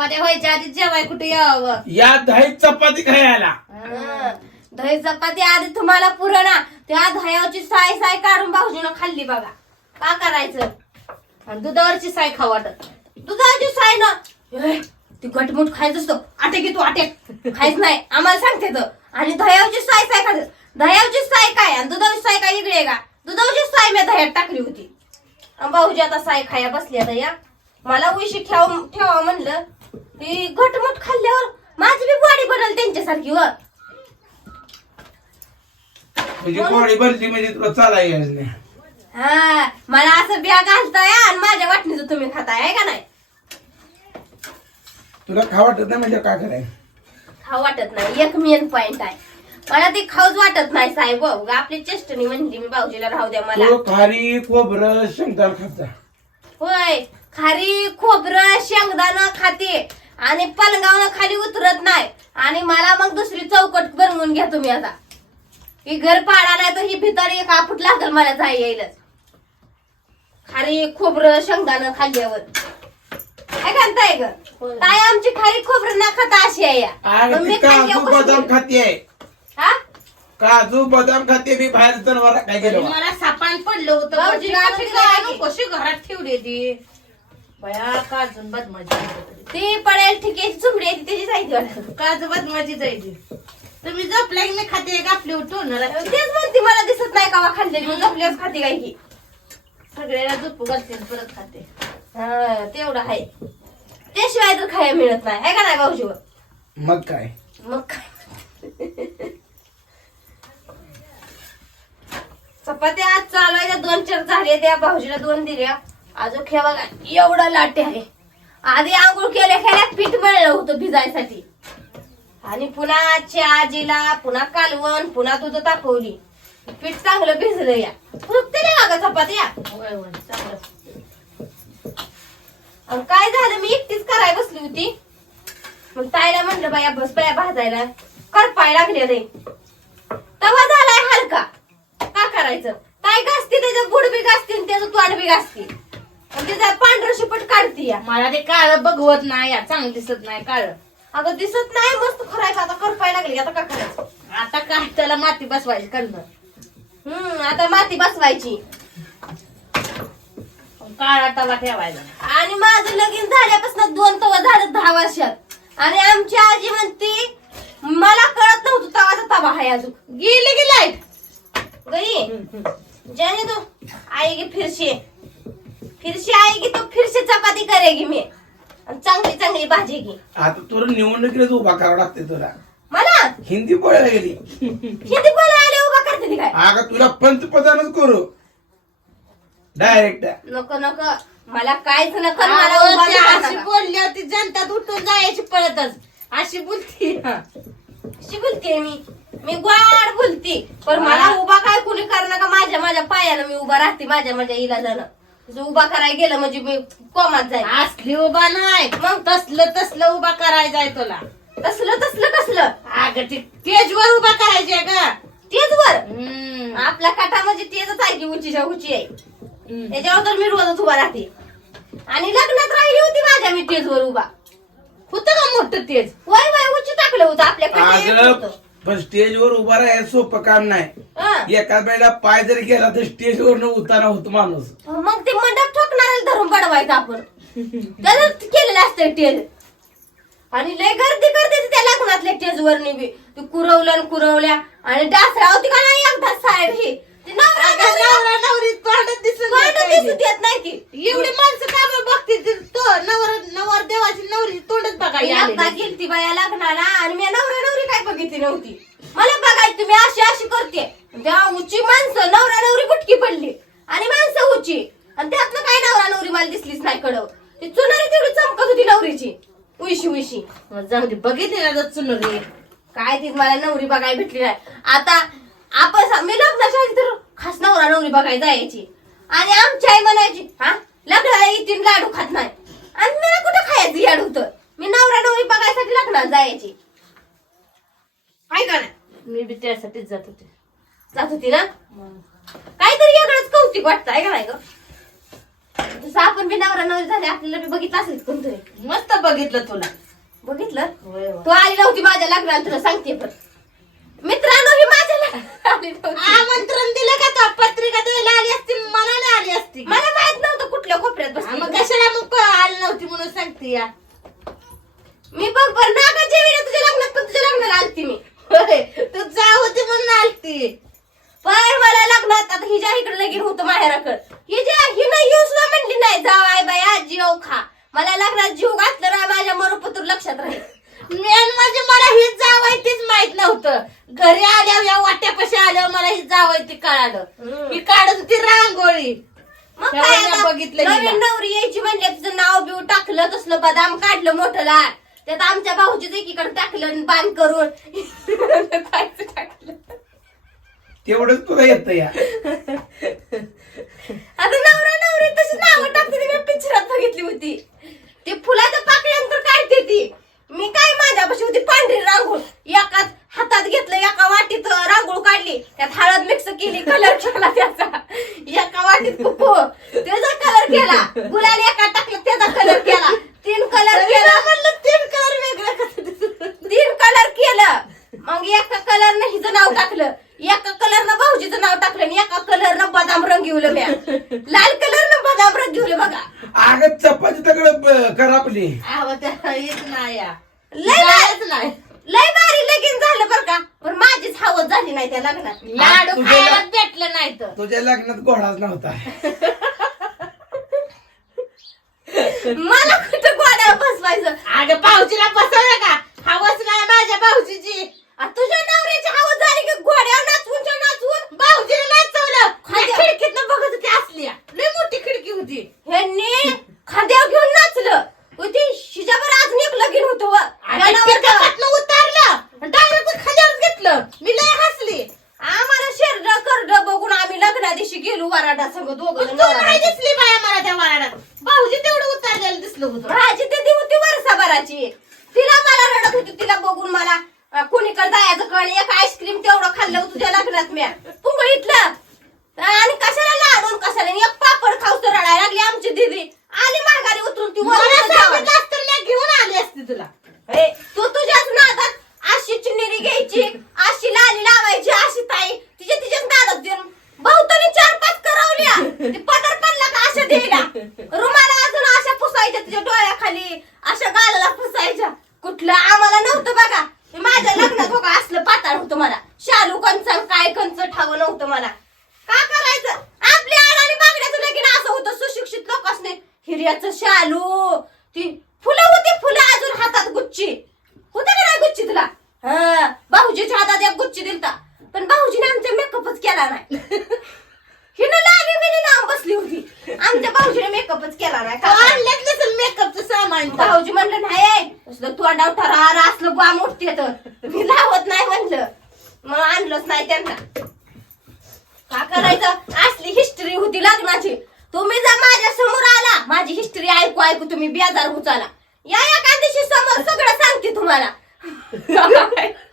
चपात्या व्हायच्या आधी जेवाय कुठे यावं? या दही चपाती खायला. हं. दही चपाती आधी तुम्हाला पुरणा त्या दह्याची साय साय काढून भाऊजीनं खाल्ली बघा. का करायचं? आणि दुधावरची साय खाऊ वाटत. दुधाची साय ना ए, ती घटमुट खायचं असतो. आटे की तू आटे. खायच नाही. आम्हाला सांगते तर आणि दह्याची साय साय खायचं दह्याची साय काय? आणि दुधाची साय काय इकडे आहे का? दुधाची साय मी दह्यात टाकली होती. आणि भाऊजी आता साय खाया बसली आता या. मला उशी ठेव ठेवा म्हणलं. घटमुट खाल्ल्यावर माझी बी बॉडी बनल त्यांच्यासारखी व म्हणजे गोळी भरली म्हणजे तुला चालाय नाही. हा मला असं बिया घालताय आणि माझ्या वाटणीचं तुम्ही खाताय का नाही? तुला खा वाटत नाही म्हणजे काय कराय खाऊ वाटत नाही एक मेन पॉइंट आहे. मला ते खाऊच वाटत नाही साहेब. हो. आपली चेष्टनी म्हणली मी भाऊजीला राहू द्या मला. तो खारी खोबरं शेंगदाण खात होय. खारी खोबरं शेंगदाणं खाते. आणि पलंगावनं खाली उतरत नाही. आणि मला मग दुसरी चौकट बनवून घ्या तुम्ही आता. ही घर पाडा नाही तर ही भितारी एक आफूट लागल मला जाय यायलाच. खारी खोबरं शेंगदाणं खाल्ल्यावर. काय ग? ताई आमची खारी खोबरं ना खाता अशी आहे या. मग मी काजू बदाम खाते हा? काजू बदाम खाते मी बाहेर जनावर काय केलं? मला सापान पडलं होतं? कशी घरात ठेवली ती? बया काजून बदमाची ती पडेल ठिकेची चुमडी आहे ती. त्याची जायची काजू जायची तुम्ही झोपल्या की मी खाते आपली उठून? तेच म्हणते मला दिसत नाही का खाल्लेली मग आपल्याच खाते काय की सगळ्याला झोपू घालते परत खाते. हा तेवढं आहे. त्याशिवाय तर खायला मिळत नाही. आहे का नाही भाऊजीवर? मग काय? मग काय? चपात्या आज चालवायच्या दोन चार झाले त्या भाऊजीला दोन दिल्या. अजून खे बघा एवढा लाटे आहे. आधी आंघोळ केल्या केल्या पीठ मिळलं होतं भिजायसाठी. आणि पुन्हा आजीला पुन्हा कालवण पुन्हा दूध तापवली. पीठ चांगलं भिजलं या. फुगते नाही का चपात्या. आणि काय झालं मी एकटीच कराय बसली होती. मग ताईला म्हणलं बाया बस बाया भाजायला. करपाय लागले रे. तवा झालाय हलका. का करायचं? काय घासते त्याचं गुड बी घासते त्याचं तोंड बी घासते. आणि त्याचा पांढरं शिपट काढते या. मला ते काळ बघवत नाही या चांगलं दिसत नाही काळ. अगं दिसत नाही मस्त खरायचं. आता करपाय लागली आता का करायचं? आता काय त्याला माती बसवायची करणं हम्म आता माती बसवायची. काळा तवा ठेवायचा. आणि माझं लगीन झाल्यापासून दोन तवा झालं दहा वर्षात. आणि आमची आजी म्हणते मला कळत नव्हतं तवाचा तवा आहे अजून. गेली की लाइट गई? जाने दो. आएगी फिर से फिर से आएगी तो फिर से चपाती करेगी मी. आणि चांगली चांगली भाजेगी आता तुला निवडणुकीलाच उभा करावं लागते तुला. मला? हिंदी बोलायला गेली. किती बोला आले उभा करते ती काय? अगं तुला पंतप्रधानच करू. डायरेक्ट नको नको. मला काहीच नको मला उभा बी करू अशी नका. बोलली होती जनता उठून जायची पळतच. अशी बोलती. अशी बोलते मी. मी गोड बोलते. पण मला उभा काय कुणी करणार का? माझ्या माझ्या पायाला मी उभा राहते माझ्या माझ्या इलाजानं. जर उभा करायला गेलं म्हणजे मी कोमात जाईल. असली उभा नाही. मग? तसलं तसलं उभा करायचंय तुला. तसलं तसलं कसलं? अगं ती स्टेजवर उभा करायची आहे का तेच वर हम्म. आपल्या काटा म्हणजे तेच आहे की उंचीच्या उंची आहे. हम्म. त्याच्यावर तर मी रोजच उभा राहते. आणि लग्नात राहिली होती माझ्या मी टेजवर उभा. होतं का मोठं तेज? वय वय उंची टाकलं होतं आपल्या काटा होतं. पण स्टेजवर उभा राहायचं सोपं काम नाही. हं. एका वेळेला पाय जरी गेला तर स्टेजवर उतारा होतो माणूस. मग ते मंडप ठोकणार धरून पडवायचं आपण. त्याच केलेलं असतं टेज आणि लय गर्दी करते ती त्या लग्नातल्या टेजवर बी. ते कुरवल्या आणि कुरवल्या. आणि डासरा होती का नाही एकदा साहेब ही? ती नवरा अगं, नवरा नवरी तोंडात दिसून तोंड नाही. पाहिजे. दिसत येत नाही ती एवढी माणसं का बरं बघते? ती तो नवर नवर देवाची नवरी तोंडच बघायला एकदा आलेली. गेलती बाया लग्नाला आणि मी नवरा नवरी बघितली नव्हती. मला बघायची तुम्ही अशी अशी करते. त्या उची माणसं नवरा नवरी गुटकी पडली. आणि माणसं उची. आणि त्यातनं काय नवरा नवरी मला दिसलीच नाही कडव ती चुनारी तेवढी चमकत होती नवरीची. उशी उशी जाऊ दे बघितली ना चुनरी? काय ती मला नवरी बघायला भेटली नाही. आता आपण मी लग्नाच्या आधी तर खास नवरा नवरी बघायला जायची. आणि आमची आई म्हणायची हा? लग्नाला येतील लाडू खात नाही. आणि मला कुठं खायचं याड होतं मी नवरा नवरी बघायसाठी लग्नाला जायची. आहे का ना मी बी त्यासाठीच जात होते. जात होती ना? काहीतरी वेगळंच कौतिक वाटतं आहे का नाही ग? तसं आपण बी नवरा नवरी झाले आपल्याला बी बघितलं असेल कोणतरी. मस्त बघितलं तुला. बघितलं? होय, होय. तू आली नव्हती माझ्या लग्नाला तुला सांगते पण. मित्रांनो ही माझ्या लग्नाला आली नव्हती. आमंत्रण दिलं का तो? पत्रिका द्यायला आली असती मला नाही आली असती. मला माहीत नव्हतं कुठल्या कोपऱ्यात हा, मग कशाला मग प- आली नव्हती म्हणून सांगते या. मी बघ बरं नागा जेवीला तुझ्या लग्नात पण तुझ्या लग्नाला आलती मी. तू जा होती म्हणून आलती. पण मला लग्नात आता हिच्या इकडे लगीन होतं माहेराकडं. ही जे ही नाही येऊ सुद्धा म्हणली नाही जाव आई बाई आज जीव खा. मला लग्नात जीव घातलं ना माझ्या मरोपतूर लक्षात राहील. मेन म्हणजे मला ही जावाय तीच माहीत नव्हतं. घरी आल्यावर या वाट्यापाशी आल्यावर मला ही जावाय ती कळालं. ही काढत होती रांगोळी. मग काय मी बघितलं. नवीन नवरी यायची म्हणले तुझं नाव बिव टाकलं तसलं बदाम काढलं मोठं लाट त्यात आमच्या भाऊजीच एकीकडे टाकलं आणि बांध करून खायचं टाकलं तेवढंच तुला येतं या. आता नवरा नवरी तशी नावं टाकते मी पिक्चरात बघितली होती. ती फुलाच्या पाकळ्यांतर काढते ती मी काय माझ्यापाशी होती? पांढरी रांगोळ. एका हातात घेतलं एका वाटीत रांगोळ काढली. त्यात हळद मिक्स केली कलर केला त्याचा. एका वाटीत कुकू त्याचा कलर केला. गुलाल एका टाकलं त्याचा कलर केला तीन कलर केला म्हणलं तीन कलर वेगळं कसं दिसत तीन कलर केलं मग एका कलरनं हिचं नाव टाकलं एका कलरनं भाऊजीचं नाव टाकलं आणि एका कलरनं बदाम रंगवलं म्या लाल कलरनं बदाम रंगवलं बघा अगं चपाती येत नाही या. लय जायच नाही. लय भारी लगीन झालं बरं का. पण माझीच हवस झाली नाही त्या लग्नात. लाडू तुझ्या- खायला भेटलं नाही तर. तुझ्या लग्नात घोडाच नव्हता. मला कुठं गोड्या बसवायचं? अगं भाऊजीला बसवलं का? हवस नाही माझ्या भाऊजीची. आ, तुझ्या नवऱ्याची हवस झाली की घोड्यावर नाचवून च्या नाचवून भाऊजीला नाचवलं खाली- खिडकीतनं बघत होती असली लय मोठी खिडकी होती ह्यांनी खांद्यावर घेऊन नाचलं होती शिजाबर आज एक लगीन होतं पिकापातनं उतारलं. डायरेक्ट खाली घेतलं. मी लय हसली. आम्हाला शेरड करड बघून आम्ही लग्ना दिवशी गेलो वराडा संग दोघं पण तू नाही दिसली बाया मला त्या वाराडात. भाऊजी तेवढं उतारलेलं दिसलं होतं. राजी ते ती होती वर्षभराची तिला मला रडत होती तिला बघून मला अं, कोणीकडे जायचं कळ एक आईस्क्रीम तेवढं खाल्लं होतं तुझ्या लग्नात म्या. पुंगळीतलं आणि कशाला लाडून कशाला? एक पापड खाऊस रडायला लागली आमची दिदी. आली माघारी उतरून ती मला वरून जेवायला. सांगितलं असतं मी घेऊन आली असती तुला हे, तू तुझ्याच नादात अशी चुन्नरी घ्यायची अशी लाली लावायची अशी ताई तिच्या तिच्याच नादात देऊन बहुतांनी चार पाच करवल्या ते पदर पडला का अशा द्यायला रुमाला अजून अशा पुसायच्या तिच्या डोळ्याखाली अशा गालाला पुसायच्या कुठलं आम्हाला नव्हतं बघा ते माझ्या लग्नात हो का नव्हतं मला. शालू कंच काय कंच ठावं नव्हतं मला का करायचं आपल्या आडाने मागण्याचं लगीन असं होतं सुशिक्षित लोक असणे हिर्याचं शालू ती फुलं होती फुलं अजून हातात गुच्ची होते का नाही गुच्ची तुला हा भाऊजीच्या हातात एक गुच्ची दिलता पण भाऊजीने आमचा मेकअपच केला नाही हिनं लाली बिली लावून बसली होती आमच्या भाऊजीने मेकअपच केला नाही का आणल्यात नसेल मेकअपचं सामान तर. भाऊजी म्हणलं नाही असलं तोंडाव ठरार असलं बाम उठते तर मी लावत नाही म्हणलं मग नाही त्यांना. का करायचं? असली हिस्ट्री होती लग्नाची तुम्ही जर माझ्यासमोर आला माझी हिस्ट्री ऐकू ऐकू तुम्ही बेजार उचाला. या एका दिवशी समोर सगळं सांगते तुम्हाला.